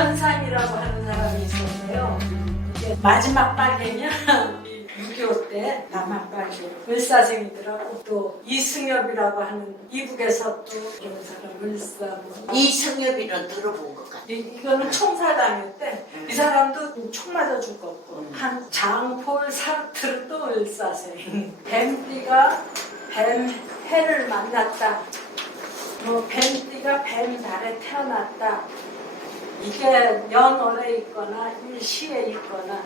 이현상이라고 하는 사람이 있었는데요. 이게 마지막 빨갱이야. 우리 6.25 때 남한 빨갱이 을사생이더라고. 또 이승엽이라고 하는 이북에서 또 이런 사람 을사 뭐. 이승엽이는 들어본 것 같아. 이, 이거는 총사당이었대. 이 사람도 총 맞아 죽었고 음. 한 장폴 사르트르도 을사생. 뱀띠가 뱀 해를 만났다. 뭐 뱀띠가 뱀 달에 태어났다. 이게 연월에 있거나 일시에 있거나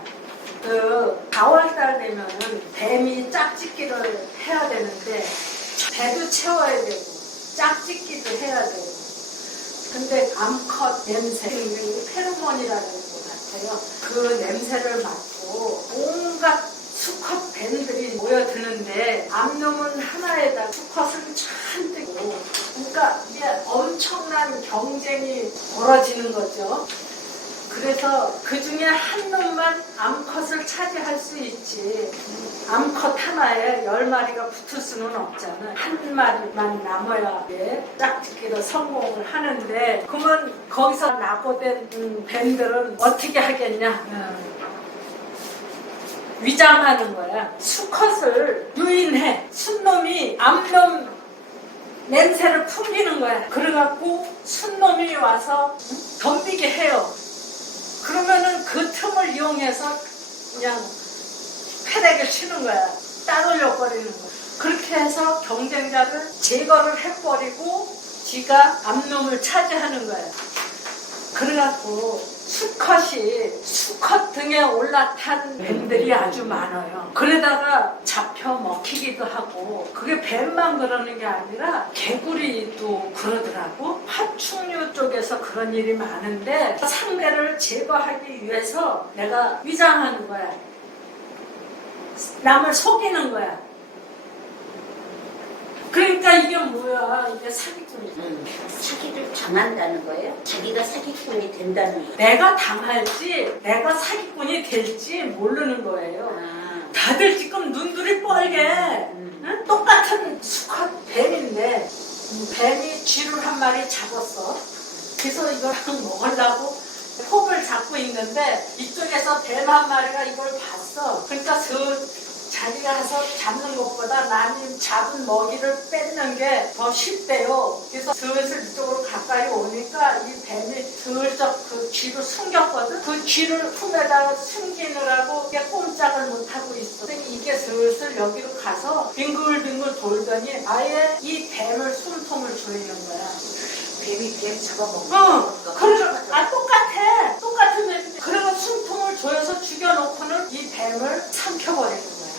그 4월달 되면은 뱀이 짝짓기를 해야 되는데 배도 채워야 되고 짝짓기도 해야 되고 근데 암컷 냄새 이게 페로몬이라는 것 같아요. 그 냄새를 맡고 온갖 수컷 뱀들이 모여드는데 암놈은 하나에다 수컷은 있고 그러니까 이게 엄청난 경쟁이 벌어지는 거죠. 그래서 그 중에 한 놈만 암컷을 차지할 수 있지. 암컷 하나에 열 마리가 붙을 수는 없잖아. 한 마리만 남아야 돼. 짝짓기로 성공을 하는데, 그러면 거기서 낙오된 음, 뱀들은 어떻게 하겠냐? 위장하는 거야. 수컷을 유인해. 순놈이 암놈 냄새를 풍기는 거야. 그래갖고 순놈이 와서 덤비게 해요. 그러면은 그 틈을 이용해서 그냥 패대기 치는 거야. 따돌려 버리는 거야. 그렇게 해서 경쟁자를 제거를 해버리고 지가 암놈을 차지하는 거야. 그래갖고 수컷이 수컷 등에 올라탄 뱀들이 아주 많아요. 그러다가 잡혀 먹히기도 하고 그게 뱀만 그러는 게 아니라 개구리도 그러더라고. 파충류 쪽에서 그런 일이 많은데 상대를 제거하기 위해서 내가 위장하는 거야. 남을 속이는 거야. 그러니까 이게 뭐야? 이게 사기꾼이야. 음. 사기를 당한다는 거예요? 자기가 사기꾼이 된다는 거예요? 내가 당할지 내가 사기꾼이 될지 모르는 거예요. 아, 다들 지금 눈들이 뻘게 음. 응? 똑같은 수컷 뱀인데 음, 뱀이 쥐를 한 마리 잡았어. 그래서 이걸 먹으려고 폭을 잡고 있는데 이쪽에서 뱀 한 마리가 이걸 봤어. 그러니까 그 자기가 가서 잡는 것보다 남이 잡은 먹이를 뺏는 게 더 쉽대요. 그래서 슬슬 이쪽으로 가까이 오니까 이 뱀이 슬쩍 그 쥐를 숨겼거든. 그 쥐를 품에다가 숨기느라고 이게 꼼짝을 못하고 있어. 이게 슬슬 여기로 가서 빙글빙글 돌더니 아예 이 뱀을 숨통을 조이는 거야. 뱀이 뱀 잡아먹는 응. 거. 그래, 아, 똑같아. 똑같은 뱀인데. 그래서 숨통을 조여서 죽여놓고는 이 뱀을 삼켜버리는 거야.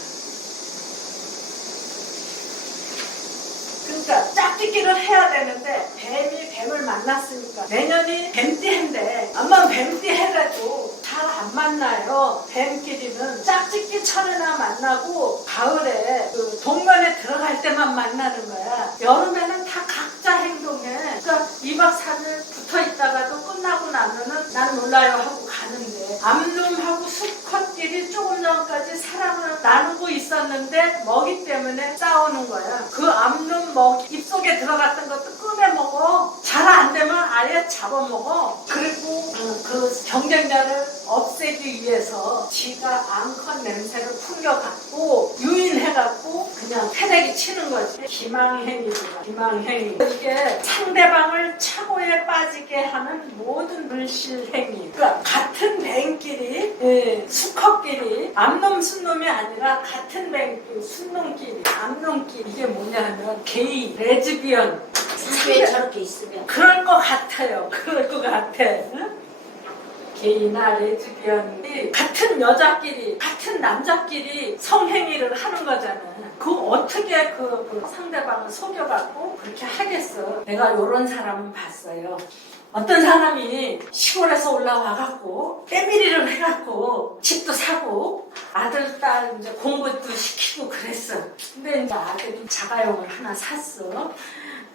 그러니까 짝짓기를 해야 되는데 뱀이 뱀을 만났으니까 내년이 뱀띠 해인데 아마 뱀띠 해라도 잘 안 만나요. 뱀끼리는 짝짓기 철에나 만나고 가을에 그 동면에 들어갈 때만 만나는 거야. 여름에는 다 각자 행동해. 그러니까 2박 3일 붙어 있다가도 끝나고 나면은 난 몰라요 하고 암놈하고 수컷끼리 조금 전까지 사랑을 나누고 있었는데 먹이 때문에 싸우는 거야. 그 암놈 먹이 입속에 들어갔던 것도 꺼내 먹어. 잘 안 되면 아예 잡아먹어. 그리고 어, 그 경쟁자를 없애기 위해서 지가 암컷 냄새를 풍겨갖고 유인해갖고 그냥 패대기 치는 거지. 기망행위다. 기망행위. 이게 상대방을 차고에 빠지게 하는 모든 물실행위. 그러니까 같은 뱀끼리 예, 수컷끼리 암놈 순놈이 아니라 같은 뱀끼리 순놈끼리 암놈끼리 이게 뭐냐면 게이, 레즈비언 사회에 저렇게 있으면 그럴 것 같아요. 그럴 것 같아. 응? 게이나 레즈비언이 같은 여자끼리, 같은 남자끼리 성행위를 하는 거잖아. 그 어떻게 그, 그 상대방을 속여갖고 그렇게 하겠어. 내가 요런 사람은 봤어요. 어떤 사람이 시골에서 올라와갖고 때밀이를 해갖고 집도 사고 아들, 딸 이제 공부도 시키고 그랬어. 근데 이제 아들이 자가용을 하나 샀어.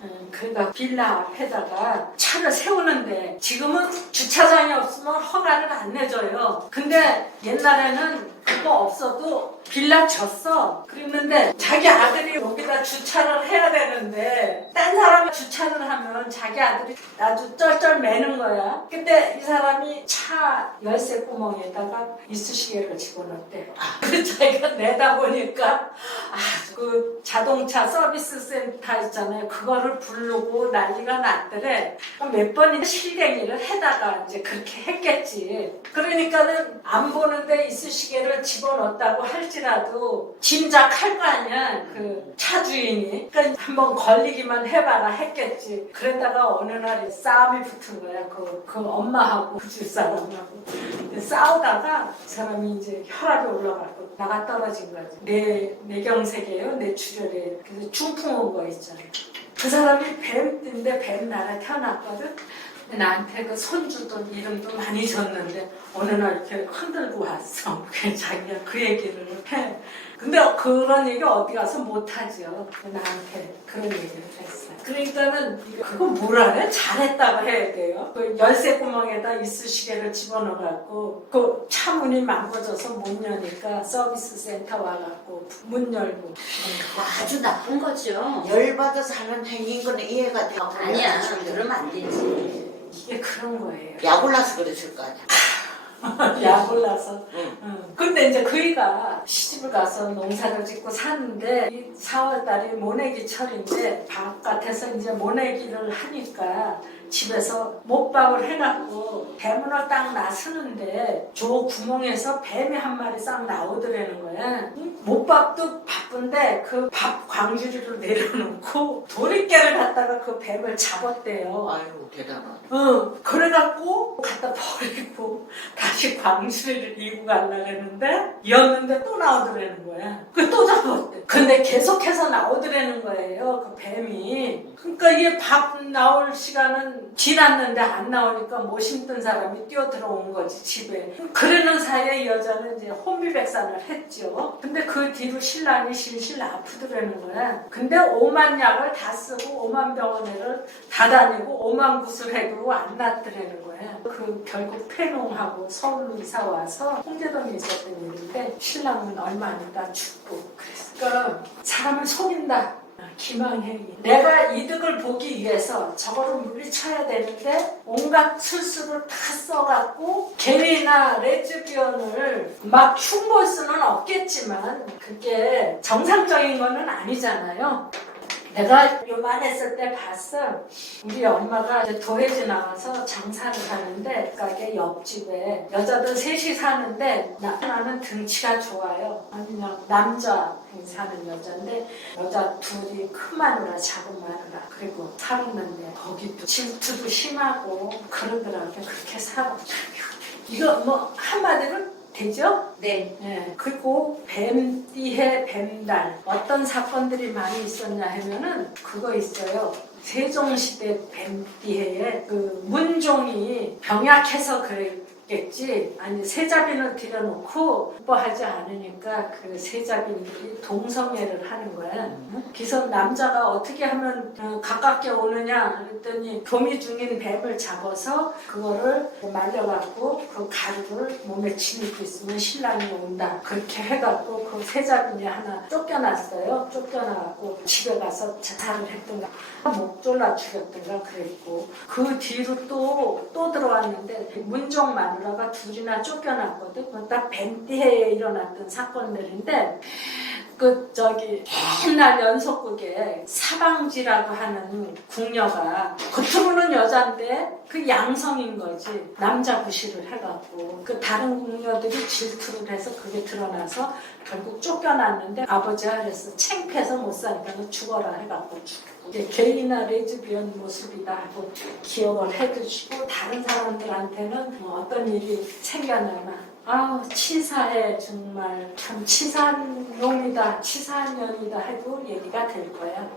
음, 그러니까 빌라 앞에다가 차를 세우는데 지금은 주차장이 없으면 허가를 안 내줘요. 근데 옛날에는 그거 없어도 빌라 줬어. 그랬는데 자기 아들이 여기다 주차를 해야 되는데 딴 사람 주차를 하면 자기 아들이 아주 쩔쩔 매는 거야. 근데 이 사람이 차 열쇠 구멍에다가 이쑤시개를 집어넣대. 그 자기가 내다 보니까 아, 그 자동차 서비스 센터 있잖아요. 그거를 부르고 난리가 났더래. 몇 번이나 실갱이를 해다가 이제 그렇게 했겠지. 그러니까는 안 보는데 이쑤시개를 집어넣었다고 할지라도 짐작할 거 아니야. 그 차 주인이. 그러니까 한번 걸리기만 해봐라 했겠지. 그러다가 어느 날에 싸움이 붙은 거야. 그, 그 엄마하고 그 집 사람하고. 근데 싸우다가 그 사람이 이제 혈압이 올라가고 나가 떨어진 거지. 내, 내경색이에요. 내 출혈이에요. 그래서 중풍 온 거 있잖아. 그 사람이 뱀인데 뱀 나라 태어났거든. 나한테 그 손주도 이름도 많이 줬는데 어느 날 이렇게 흔들고 왔어. 자기가 그 얘기를 해. 근데 그런 얘기 어디 가서 못하죠. 나한테 그런 얘기를 했어. 그러니까는 그거 뭐라래? 잘했다고 해야 돼요. 그 열쇠 구멍에다 이쑤시개를 집어넣어갖고 그 차문이 망가져서 못 여니까 서비스 센터 와갖고 문 열고 아주 나쁜 거죠. 열받아서 하는 행위인 건 이해가 돼. 아니야, 그러면 안 되지. 이게 그런 거예요. 약 올라서 그랬을 거 아니야. 약을 나서. 응. 응. 근데 이제 그이가 시집을 가서 농사를 짓고 사는데 이 4월 달이 모내기 철인데 바깥에서 이제 모내기를 하니까 집에서 못밥을 해갖고 대문을 딱 나서는데 저 구멍에서 뱀이 한 마리 싹 나오더라는 거야. 응? 못밥도 바쁜데 그 밥 광주리를 내려놓고 도리깨를 갖다가 그 뱀을 잡았대요. 아유 대단하다. 응, 그래갖고 갖다 버리고 다시 광주리를 이고 가려고 했는데 이었는데 또 나오더라는 거야. 그또 잡았대. 근데 계속해서 나오더라는 거예요. 그 뱀이. 그러니까 이게 밥 나올 시간은 지났는데 안 나오니까 못 심던 사람이 뛰어 들어온 거지 집에. 그러는 사이에 이 여자는 이제 혼비백산을 했죠. 근데 그 뒤로 신랑이 실실 아프더라는 거야. 근데 오만 약을 다 쓰고 오만 병원에를 다 다니고 오만 굿을 해도 안 낫더라는 거야. 그 결국 폐농하고 서울로 이사 와서 홍제동에 있었던 일인데 신랑은 얼마 안 있다 죽고 그랬어. 그러니까 사람을 속인다. 기망행위. 내가 이득을 보기 위해서 저거를 물리쳐야 되는데 온갖 술수를 다 써갖고 게이나 레즈비언을 막 흉볼 수는 없겠지만 그게 정상적인 거는 아니잖아요. 내가 요만했을 때 봤어. 우리 엄마가 이제 도해지 나와서 장사를 하는데 가게 옆집에 여자들 셋이 사는데 나, 나는 등치가 좋아요. 아니면 남자 사는 여자인데 여자 둘이 큰 마누라 작은 마누라 그리고 살았는데 거기도 질투도 심하고 그러더라고요. 그렇게 살아. 이거 뭐 한마디로 되죠? 네. 예, 그리고 뱀띠해 뱀달 어떤 사건들이 많이 있었냐 하면은 그거 있어요. 세종시대 뱀띠해에 그 문종이 병약해서 그랬 겠지 아니 세자빈을 들여놓고 이뻐하지 않으니까 그 세자빈들이 동성애를 하는 거야. 응? 그래서 남자가 어떻게 하면 어, 가깝게 오느냐 그랬더니 교미 중인 뱀을 잡아서 그거를 말려갖고 그 가루를 몸에 지니고 있으면 신랑이 온다 그렇게 해갖고 그 세자빈이 하나 쫓겨났어요 쫓겨나갖고 집에 가서 자살을 했던가 목 졸라 죽였던가 그랬고 그 뒤로 또 또 들어왔는데 문종 마 누라가 둘이나 쫓겨났거든. 그건 딱 뱀띠해에 일어났던 사건들인데 그 저기 옛날 연속극에 사방지라고 하는 궁녀가 겉으로는 여잔데 그 양성인 거지. 남자 구실을 해갖고 그 다른 궁녀들이 질투를 해서 그게 드러나서 결국 쫓겨났는데 아버지가 그래서 창피해서 못 사니까 너 죽어라 해갖고 이 게 게이나 레즈비언 모습이다 하고 기억을 해두시고 다른 사람들한테는 뭐 어떤 일이 생겨나나 아우 치사해 정말. 참 치사한 놈이다 치사한 년이다 해도 얘기가 될 거야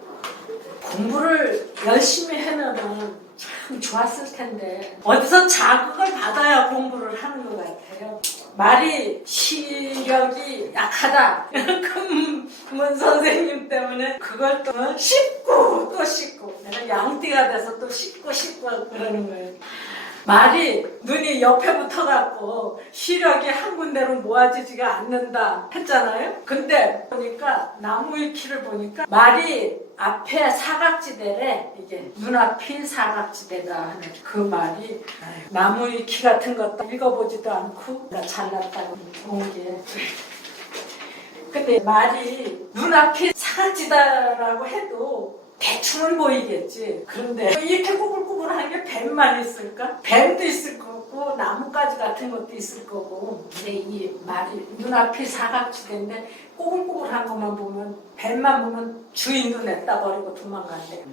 공부를 열심히 해면은 참 좋았을 텐데 어디서 자극을 받아야 공부를 하는 것 같아요 말이 시력이 약하다. 금문 선생님 때문에 그걸 또 씹고 또 씹고. 내가 양띠가 돼서 또 씹고 씹고 그러는 거예요 말이 눈이 옆에 붙어갖고 시력이 한 군데로 모아지지가 않는다 했잖아요. 근데 보니까 나무 위키를 보니까 말이 앞에 사각지대래 이게 눈앞이 사각지대다 하는 그 말이 나무 키 같은 것도 읽어보지도 않고 나 잘났다고 좋은 게 근데 말이 눈앞이 사각지대라고 해도 대충은 보이겠지. 그런데 이렇게 꾸불꾸불한 게 뱀만 있을까? 뱀도 있을 거고 나뭇가지 같은 것도 있을 거고. 근데 이 말이 눈앞이 사각지대인데 꾸불꾸불한 것만 보면 뱀만 보면 주인도 냈다 버리고 도망간대.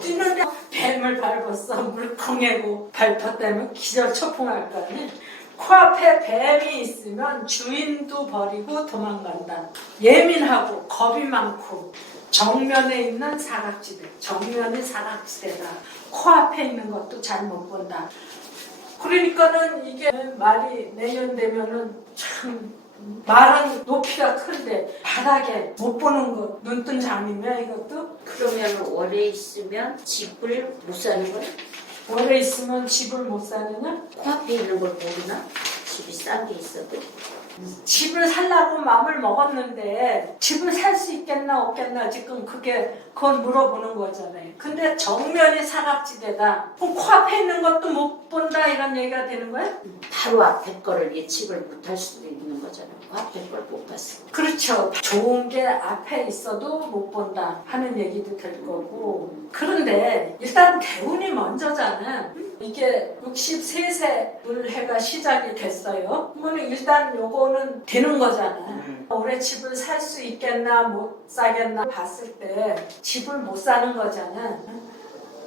뛰는데 뱀을 밟았어. 물컹해고 밟았다면 기절 초풍할 거 아니? 코앞에 뱀이 있으면 주인도 버리고 도망간다. 예민하고 겁이 많고 정면에 있는 사각지대, 정면이 사각지대다. 코앞에 있는 것도 잘 못 본다. 그러니까는 이게 말이 내년 되면은 참 말은 높이가 큰데 바닥에 못 보는 것 눈뜬 장님이야 이것도 그러면 오래 있으면 집을 못 사는 거야? 오래 있으면 집을 못 사느냐? 코앞에 있는 걸 모르나? 집이 싼 게 있어도 집을 살라고 마음을 먹었는데 집을 살 수 있겠나 없겠나 지금 그게 그걸 물어보는 거잖아요. 근데 정면이 사각지대다. 그럼 코앞에 있는 것도 못 본다 이런 얘기가 되는 거야? 바로 앞에 거를 예측을 못할 수도 있는 거잖아. 앞에 걸 못 봤어. 그렇죠. 좋은 게 앞에 있어도 못 본다 하는 얘기도 될 거고. 그런데 일단 대운이 먼저잖아. 이게 63세 물해가 시작이 됐어요. 그러면 일단 요거는 되는 거잖아. 음. 올해 집을 살 수 있겠나 못 사겠나 봤을 때 집을 못 사는 거잖아.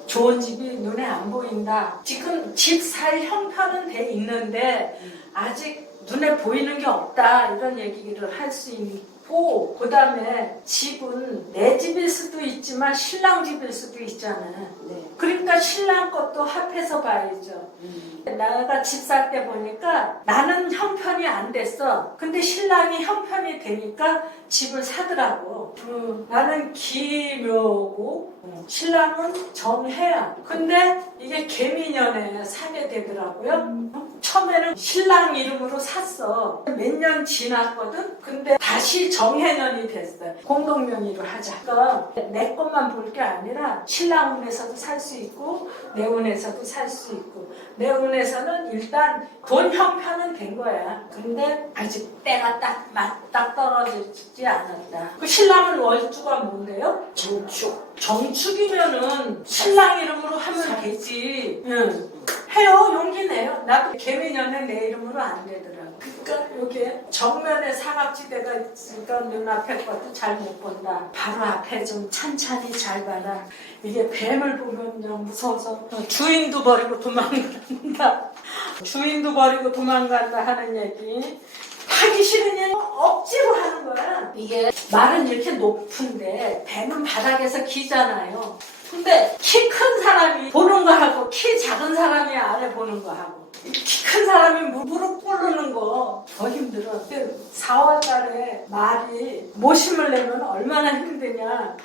좋은 집이 눈에 안 보인다. 지금 집 살 형편은 돼 있는데 아직 눈에 보이는 게 없다 이런 얘기를 할 수 있고 그 다음에 집은 내 집일 수도 있지만 신랑 집일 수도 있잖아. 네. 그러니까 신랑 것도 합해서 봐야죠. 음. 내가 집 살 때 보니까 나는 형편이 안 됐어. 근데 신랑이 형편이 되니까 집을 사더라고. 음, 나는 기묘고 음, 신랑은 정해야. 근데 이게 개미년에 사게 되더라고요. 처음에는 신랑 이름으로 샀어. 몇 년 지났거든? 근데 다시 정해년이 됐어요. 공동명의로 하자. 그러니까 내 것만 볼 게 아니라 신랑 운에서도 살 수 있고 내 운에서도 살 수 있고 내 운에서는 일단 돈 형편은 된 거야. 근데 아직 때가 딱 맞딱 떨어지지 않았다. 그 신랑은 월주가 뭔데요? 정축. 정축이면은 신랑 이름으로 하면 되지. 응. 해요. 용기 내요. 나도 개미년에 내 이름으로 안 되더라고. 그러니까 여기에 정면에 사각지대가 있으니까 눈앞에 것도 잘 못 본다. 바로 앞에 좀 찬찬히 잘 봐라. 이게 뱀을 보면 무서워서 주인도 버리고 도망간다. 주인도 버리고 도망간다 하는 얘기. 하기 싫은 얘는 억지로 하는 거야. 이게 말은 이렇게 높은데 뱀은 바닥에서 기잖아요. 근데 키 큰 사람이 보는 거 하고 키 작은 사람이 아래 보는 거 하고 키 큰 사람이 무- 무릎 꿇는 거 더 힘들어. 4월 달에 말이 모심을 내면 얼마나 힘드냐.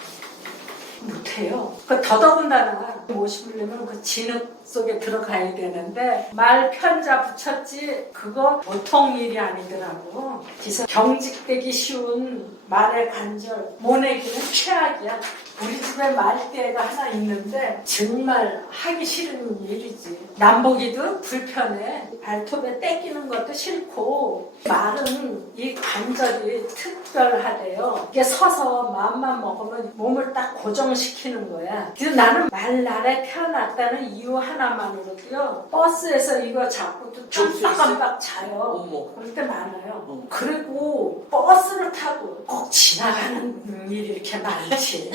못해요. 그 더더군다나 모심을 내면 그 진흙 속에 들어가야 되는데 말 편자 붙였지 그거 보통 일이 아니더라고. 그래서 경직되기 쉬운 말의 관절 모내기는 최악이야. 우리 집에 말대가 하나 있는데 정말 하기 싫은 일이지. 남보기도 불편해. 발톱에 떼기는 것도 싫고 말은 이 관절이 특별하대요. 이게 서서 마음만 먹으면 몸을 딱 고정시키는 거야. 그래서 나는 말날에 태어났다는 이유 하나만으로도요. 버스에서 이거 잡고도 깜빡깜빡 자요. 어머. 그럴 때 많아요. 어. 그리고 버스를 타고 꼭 지나가는 일이 이렇게 많지.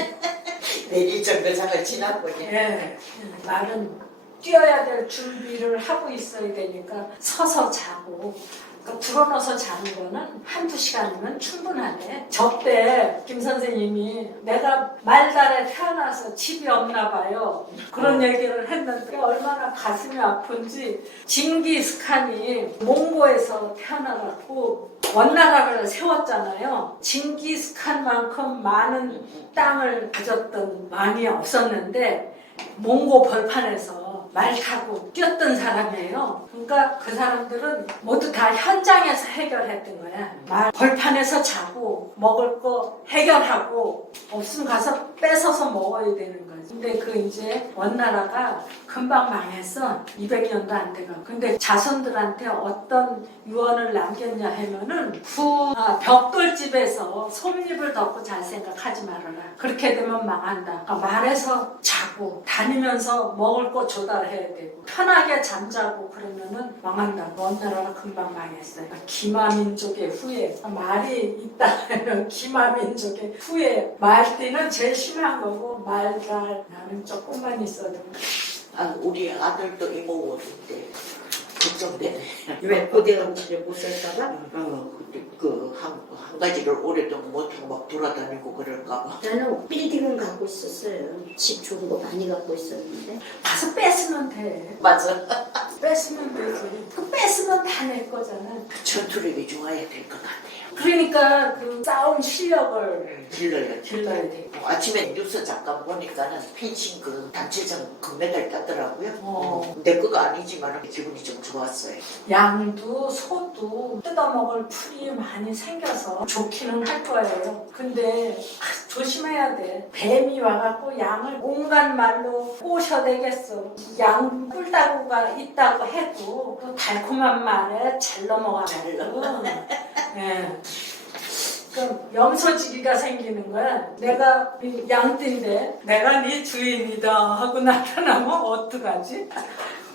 내릴 정도 장을 지나보니. 예. 말은 뛰어야 될 준비를 하고 있어야 되니까 서서 자고 그러니까 불어넣어서 자는 거는 한두 시간이면 충분하대. 저때 김 선생님이 내가 말달에 태어나서 집이 없나 봐요. 그런 얘기를 했는데 얼마나 가슴이 아픈지 징기스칸이 몽고에서 태어나갖고 원나라를 세웠잖아요. 징기스칸만큼 많은 땅을 가졌던 왕이 없었는데 몽고 벌판에서 말하고 뛰었던 사람이에요. 그러니까 그 사람들은 모두 다 현장에서 해결했던 거야. 말 벌판에서 자고 먹을 거 해결하고 없으면 가서 뺏어서 먹어야 되는 거지. 근데 그 이제 원나라가 금방 망했어. 200년도 안 돼가. 근데 자손들한테 어떤 유언을 남겼냐 하면은 구 아, 벽돌집에서 솜잎을 덮고 잘 생각하지 말아라. 그렇게 되면 망한다. 그러니까 말해서 자고 다니면서 먹을 거 조달해야 되고 편하게 잠자고 그러면은 망한다. 원나라가 금방 망했어요. 그러니까 기마민족의 후예 말이 있다면 기마민족의 후예 말띠는 제일 심한 거고 말잘 나는 조금만 있어도 아, 우리 아들도 이모 오는데 걱정되네. 왜 고대원치를 못 살까봐? 어, 그한 한 가지를 오래동안 못하고 막 돌아다니고 그럴까 봐. 나는 빌딩은 갖고 있었어요. 집 좋은 거 많이 갖고 있었는데. 가서 뺏으면 돼. 맞아. 뺏으면 되지. 그 뺏으면 다 내 거잖아. 전투력이 좋아야 될 것 같아요. 그러니까 그 싸움 실력을 길러야 길러야 돼. 아침에 뉴스 잠깐 보니까는 펜싱 그 단체장 금메달 땄더라고요. 어. 내 거가 아니지만 기분이 좀 좋았어요. 양도 소도 뜯어먹을 풀이 많이 생겨서 좋기는 할 거예요. 근데 아, 조심해야 돼. 뱀이 와갖고 양을 온갖 말로 꼬셔 되겠어. 양 꿀다구가 있다고 해도 그 달콤한 말에 잘 넘어가거든. 예. 그럼 염소지기가 생기는 거야. 내가 이 양띠인데 내가 네 주인이다 하고 나타나면 어떡하지?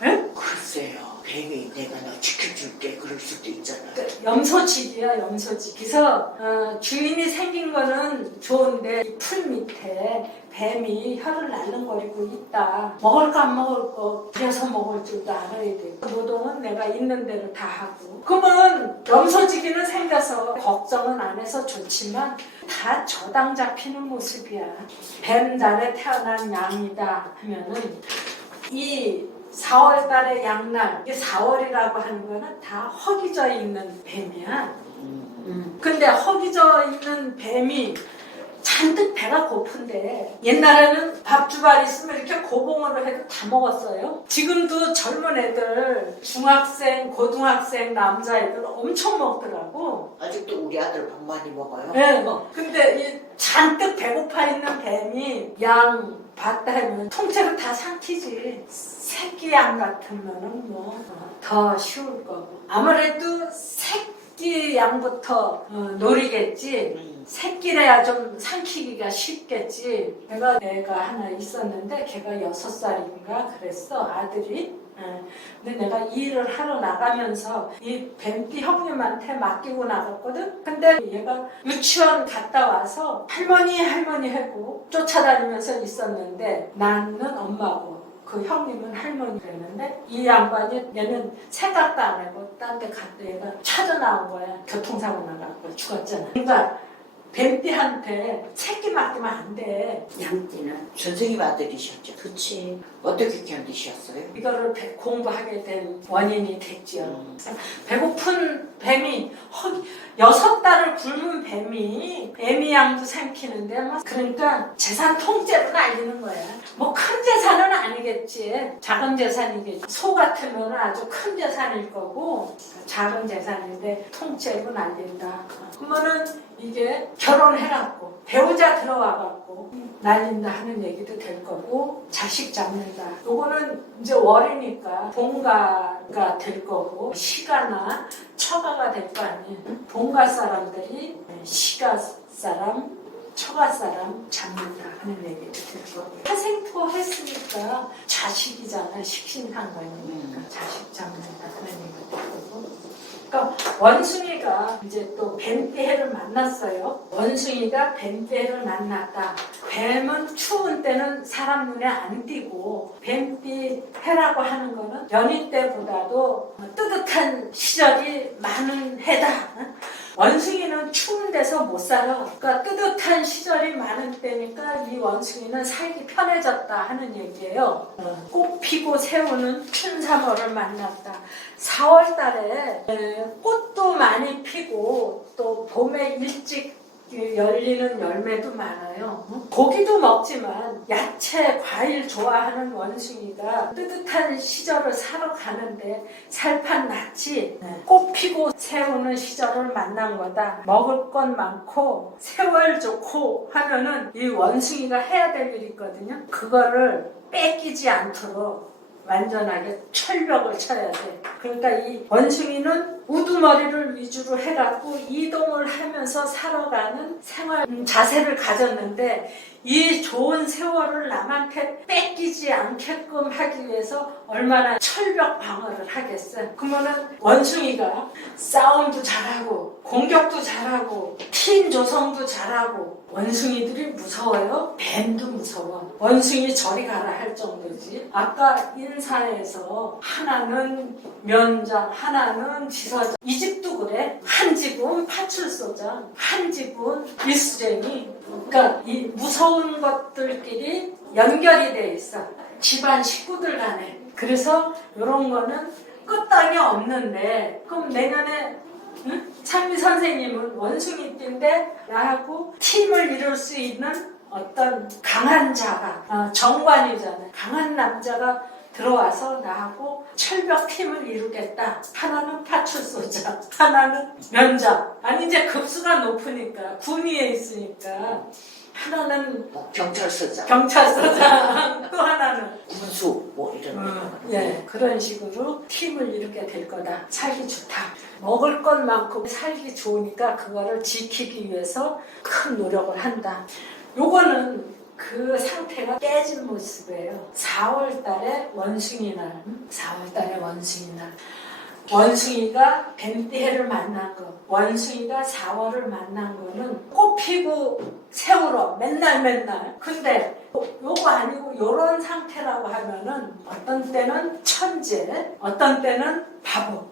예? 글쎄요. 뱀이 내가 너 지켜줄게 그럴 수도 있잖아요. 그 염소지기야 염소지. 그래서 어, 주인이 생긴 거는 좋은데 이 풀 밑에 뱀이 혀를 날름거리고 있다. 먹을 거 안 먹을 거 그래서 먹을 줄도 알아야 돼. 그 노동은 내가 있는 대로 다 하고. 그러면 염소지기는 생겨서 걱정은 안 해서 좋지만 다 저당 잡히는 모습이야. 뱀달에 태어난 양이다 하면은 이 4월 달의 양날, 이게 4월이라고 하는 거는 다 허기져 있는 뱀이야. 음. 음. 근데 허기져 있는 뱀이 잔뜩 배가 고픈데 옛날에는 밥 주발 있으면 이렇게 고봉으로 해도 다 먹었어요. 지금도 젊은 애들 중학생, 고등학생 남자애들 엄청 먹더라고. 아직도 우리 아들 밥 많이 먹어요. 네, 뭐. 근데 이 잔뜩 배고파 있는 뱀이 양 봤다 하면 통째로 다 삼키지. 새끼 양 같으면은 뭐 더 쉬울 거고. 아무래도 새끼 양부터 어, 노리겠지. 음. 새끼래야 좀 삼키기가 쉽겠지. 내가 내가 하나 있었는데 걔가 여섯 살인가 그랬어 아들이. 예. 근데 내가 일을 하러 나가면서 이 뱀띠 형님한테 맡기고 나갔거든. 근데 얘가 유치원 갔다 와서 할머니 할머니 하고 쫓아다니면서 있었는데 나는 엄마고. 그 형님은 할머니 그랬는데 이 양반이 얘는 생각도 안 하고 딴 데 갔다 얘가 찾아 나온 거야. 교통사고 나갖고 죽었잖아. 그러니까 뱀띠한테 새끼 맡기면 안 돼. 양띠는. 선생님 아들이셨죠. 그치. 어떻게 견디셨어요? 이거를 배- 공부하게 된 원인이 됐지요. 음. 배고픈 뱀이 허, 여섯 달을 굶은 뱀이 애미양도 삼키는데 막 그러니까 재산 통째로 날리는 거야. 뭐 큰 재산은 아니겠지. 작은 재산이겠지. 소 같으면 아주 큰 재산일 거고 작은 재산인데 통째로 날린다. 그러면은 이게 결혼해갖고 배우자 들어와갖고 날린다 하는 얘기도 될 거고 자식 잡는다. 요거는 이제 월이니까 본가가 될 거고 시가나 처가가 될 거 아니에요. 본가 사람들이 시가 사람, 처가 사람 잡는다 하는 얘기도 될 거고. 화생토 했으니까 자식이잖아. 식신상관이니까 자식 잡는다 하는 얘기도 될 거고. 그러니까 원숭이가 이제 또 뱀떼해를 만났어요. 원숭이가 뱀떼해를 만났다. 뱀은 추운 때는 사람 눈에 안 띄고 뱀띠 해라고 하는 거는 연인 때보다도 뜨뜻한 시절이 많은 해다. 원숭이는 추운 데서 못 살아. 그러니까 뜨뜻한 시절이 많은 때니까 이 원숭이는 살기 편해졌다 하는 얘기예요. 꽃 피고 새우는 춘삼월을 만났다. 4월 달에 에, 꽃도 많이 피고 또 봄에 일찍 이 열리는 열매도 많아요. 응? 고기도 먹지만 야채, 과일 좋아하는 원숭이가 뜨뜻한 시절을 살아 가는데 살판 났지. 꽃 피고 세우는 시절을 만난 거다. 먹을 것 많고 세월 좋고 하면은 이 원숭이가 해야 될 일이 있거든요. 그거를 뺏기지 않도록 완전하게 철벽을 쳐야 돼. 그러니까 이 원숭이는 우두머리를 위주로 해갖고 이동을 하면서 살아가는 생활 음, 자세를 가졌는데 이 좋은 세월을 남한테 뺏기지 않게끔 하기 위해서 얼마나 철벽 방어를 하겠어요. 그러면은 원숭이가 싸움도 잘하고 공격도 잘하고 팀 조성도 잘하고 원숭이들이 무서워요? 뱀도 무서워. 원숭이 저리 가라 할 정도지. 아까 인사에서 하나는 면장, 하나는 지서장. 이 집도 그래. 한 집은 파출소장, 한 집은 일수쟁이. 그러니까 이 무서운 것들끼리 연결이 돼 있어. 집안 식구들 간에. 그래서 이런 거는 끝당이 없는데 그럼 내년에 응? 창미 선생님은 원숭이 띠인데 나하고 팀을 이룰 수 있는 어떤 강한 자가 어, 정관이잖아요. 강한 남자가 들어와서 나하고 철벽 팀을 이루겠다. 하나는 파출소장, 하나는 면장. 아니 이제 급수가 높으니까 군위에 있으니까 하나는 뭐 경찰서장, 경찰서장, 또 하나는 군수 뭐 이런 거. 음, 예, 그런 식으로 팀을 이루게 될 거다. 살기 좋다. 먹을 것 많고 살기 좋으니까 그거를 지키기 위해서 큰 노력을 한다. 요거는 그 상태가 깨진 모습이에요. 4월 달에 원숭이 날. 4월 달에 원숭이 날. 원숭이가 뱀띠해를 만난 거, 원숭이가 4월을 만난 거는 꽃 피고 세우러 맨날 맨날. 근데 요거 아니고 요런 상태라고 하면은 어떤 때는 천재, 어떤 때는 바보.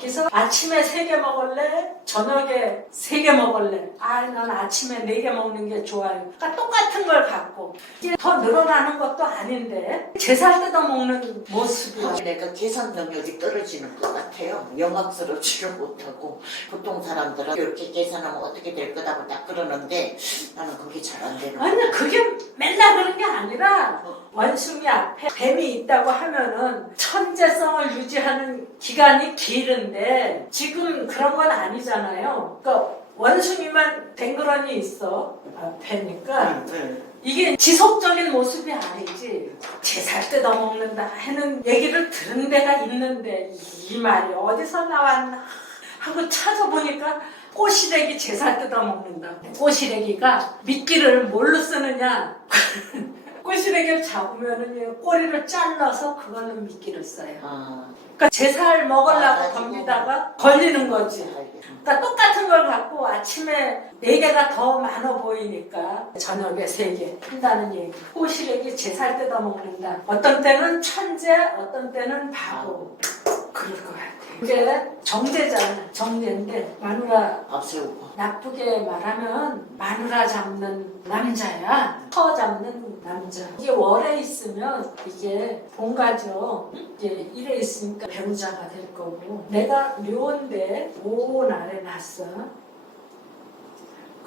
그래서 아침에 세 개 먹을래? 저녁에 세 개 먹을래? 아, 난 아침에 네 개 먹는 게 좋아요. 그러니까 똑같은 걸 갖고 이게 더 늘어나는 것도 아닌데 제살 뜯어 먹는 모습이야. 내가 계산 능력이 떨어지는 것 같아요. 영악스럽지를 못하고 보통 사람들은 이렇게 계산하면 어떻게 될 거다고 딱 그러는데 나는 그게 잘 안 되는 거야. 아니 그게 맨날 그런 게 아니라 원숭이 앞에 뱀이 있다고 하면은 천재성을 유지하는 기간이 길은데 지금 그런 건 아니잖아요. 그러니까 원숭이만 댕그러니 있어. 앞에니까. 응, 이게 지속적인 모습이 아니지. 제살 뜯어 먹는다 하는 얘기를 들은 데가 있는데 이 말이 어디서 나왔나? 하고 찾아보니까 꼬시래기 제살 뜯어 먹는다. 꼬시래기가 미끼를 뭘로 쓰느냐 꼬시래기를 잡으면은 꼬리를 잘라서 그걸로 미끼를 써요 아, 그러니까 제 살 먹으려고 아, 덤비다가 걸리는 거지 알겠어. 그러니까 똑같은 걸 갖고 아침에 네 개가 더 많아 보이니까 저녁에 세 개 한다는 얘기. 호시래기 제 살 뜯어 먹는다. 어떤 때는 천재, 어떤 때는 바보. 그럴 것 같아. 그게 정제잖아. 정제인데 마누라 앞세우고. 나쁘게 말하면 마누라 잡는 남자야. 처 잡는 남자. 이게 월에 있으면 이게 본가죠. 이게 일에 있으니까 배우자가 될 거고. 내가 묘인데 오 날에 났어.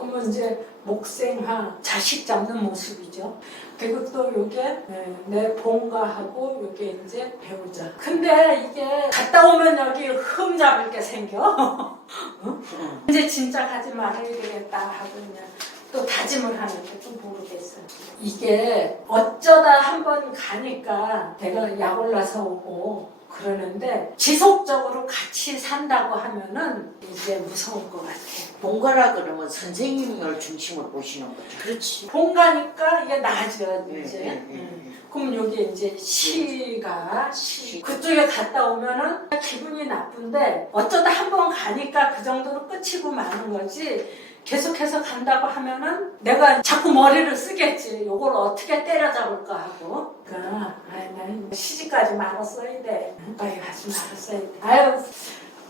그러면 이제 목생화 자식 잡는 모습이죠. 그리고 또 요게 네, 내 본가하고 요게 이제 배우자. 근데 이게 갔다 오면 여기 흠 잡을 게 생겨. 응. 이제 진짜 가지 말아야 되겠다 하고 그냥 또 다짐을 하는데 좀 모르겠어요. 이게 어쩌다 한번 가니까 내가 약 올라서 오고 그러는데 지속적으로 같이 산다고 하면은 이제 무서울 것 같아. 본가라 그러면 선생님을 중심으로 보시는 거죠. 그렇지. 본가니까 이게 나아져 예, 이제. 예, 예, 음. 그럼 여기 이제 시가 시 그쪽에 갔다 오면은 기분이 나쁜데 어쩌다 한 번 가니까 그 정도로 끝이고 마는 거지 계속해서 간다고 하면은 내가 자꾸 머리를 쓰겠지. 요걸 어떻게 때려잡을까 하고. 그러니까 아이 나는 시집까지 말았어야 돼. 빨리 가지 말았어야 돼. 아유.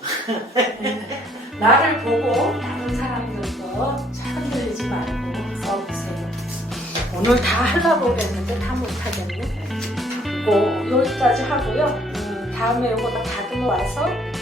나를 보고 다른 사람들도 흔들리지 말고 써보세요. 오늘 다 하려고 그랬는데 다 못하겠네. 고 여기까지 하고요. 음, 다음에 다 다듬어 와서